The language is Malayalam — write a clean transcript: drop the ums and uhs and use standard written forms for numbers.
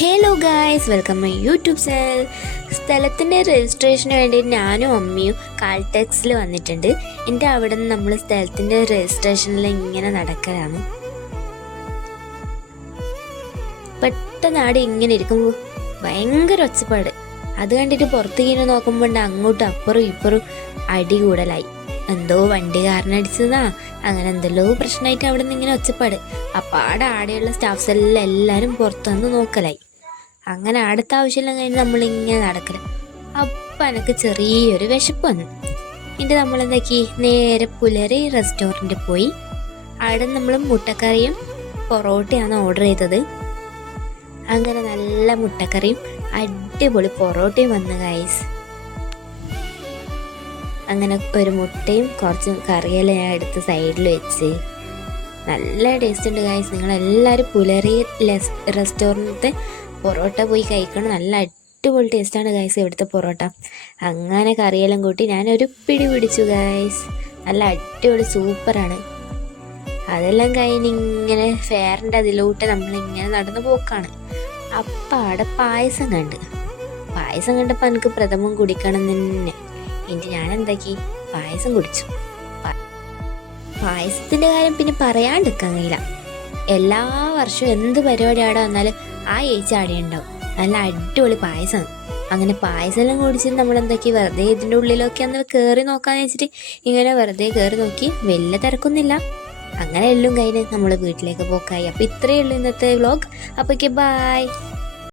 Hello guys, welcome my YouTube channel. സ്ഥലത്തിൻ്റെ രജിസ്ട്രേഷന് വേണ്ടി ഞാനും അമ്മയും കാൽടെക്സിൽ വന്നിട്ടുണ്ട്. എൻ്റെ അവിടെ നിന്ന് നമ്മൾ സ്ഥലത്തിൻ്റെ രജിസ്ട്രേഷനിൽ ഇങ്ങനെ നടക്കലാണ്. പെട്ടെന്ന് ആടെ ഇങ്ങനെ ഇരിക്കുമ്പോൾ ഭയങ്കര ഒച്ചപ്പാട്. അത് കണ്ടിട്ട് പുറത്തേക്ക് നോക്കുമ്പോൾ അങ്ങോട്ടും അപ്പുറം ഇപ്പുറം അടി കൂടലായി. എന്തോ വണ്ടി കാരണടിച്ചതാ, അങ്ങനെ എന്തെല്ലോ പ്രശ്നമായിട്ട് അവിടെ നിന്ന് ഇങ്ങനെ ഒച്ചപ്പാട്. അപ്പം ആടെയുള്ള സ്റ്റാഫ്സ് എല്ലാവരും പുറത്തുനിന്ന് നോക്കലായി. അങ്ങനെ അടുത്ത ആവശ്യമെല്ലാം കഴിഞ്ഞ് നമ്മളിങ്ങനെ നടക്കല. അപ്പം എനിക്ക് ചെറിയൊരു വിശപ്പ് വന്നു. എന്നിട്ട് നമ്മളെന്താക്കി, നേരെ പുലരി റെസ്റ്റോറൻറ്റിൽ പോയി. അവിടെ നമ്മൾ മുട്ടക്കറിയും പൊറോട്ടയാണ് ഓർഡർ ചെയ്തത്. അങ്ങനെ നല്ല മുട്ടക്കറിയും അടിപൊളി പൊറോട്ടയും വന്നു ഗൈസ്. അങ്ങനെ ഒരു മുട്ടയും കുറച്ച് കറിയെല്ലാം ഞാൻ എടുത്ത് സൈഡിൽ വെച്ച് നല്ല ടേസ്റ്റ് ഉണ്ട് ഗൈസ്. നിങ്ങളെല്ലാവരും പുലരി റെസ്റ്റോറൻറ്റിലത്തെ പൊറോട്ട പോയി കഴിക്കണം. നല്ല അടിപൊളി ടേസ്റ്റാണ് ഗൈസ് ഇവിടുത്തെ പൊറോട്ട. അങ്ങനെ കറിയെല്ലാം കൂട്ടി ഞാനൊരു പിടി പിടിച്ചു ഗൈസ്. നല്ല അടിപൊളി സൂപ്പറാണ്. അതെല്ലാം കഴിഞ്ഞ് ഇങ്ങനെ ഫെയറിൻ്റെ അതിലോട്ട് നമ്മളിങ്ങനെ നടന്നു പോക്കാണ്. അപ്പം അവിടെ പായസം കണ്ടപ്പോൾ എനിക്ക് പ്രഥമം കുടിക്കണം തന്നെ. എന്നിട്ട് ഞാൻ എന്താക്കി, പായസം കുടിച്ചു. പായസത്തിൻ്റെ കാര്യം പിന്നെ പറയാണ്ടിരിക്കാൻ കഴിയില്ല. എല്ലാ വർഷവും എന്ത് പരിപാടി ആടെ വന്നാലും ആ ഏച്ചി ആടെ ഉണ്ടാവും. നല്ല അടിപൊളി പായസമാണ്. അങ്ങനെ പായസം എല്ലാം കുടിച്ചിട്ട് നമ്മളെന്താക്കി, വെറുതെ ഇതിൻ്റെ ഉള്ളിലൊക്കെ ഒന്ന് കയറി നോക്കാന്ന് വെച്ചിട്ട് ഇങ്ങനെ വെറുതെ കയറി നോക്കി. വലിയ തിരക്കൊന്നുമില്ല. അങ്ങനെ എല്ലാം കഴിഞ്ഞ് നമ്മൾ വീട്ടിലേക്ക് പോക്കായി. അപ്പോൾ ഇത്രയേ ഉള്ളൂ ഇന്നത്തെ വ്ലോഗ്. അപ്പോൾ ബൈ.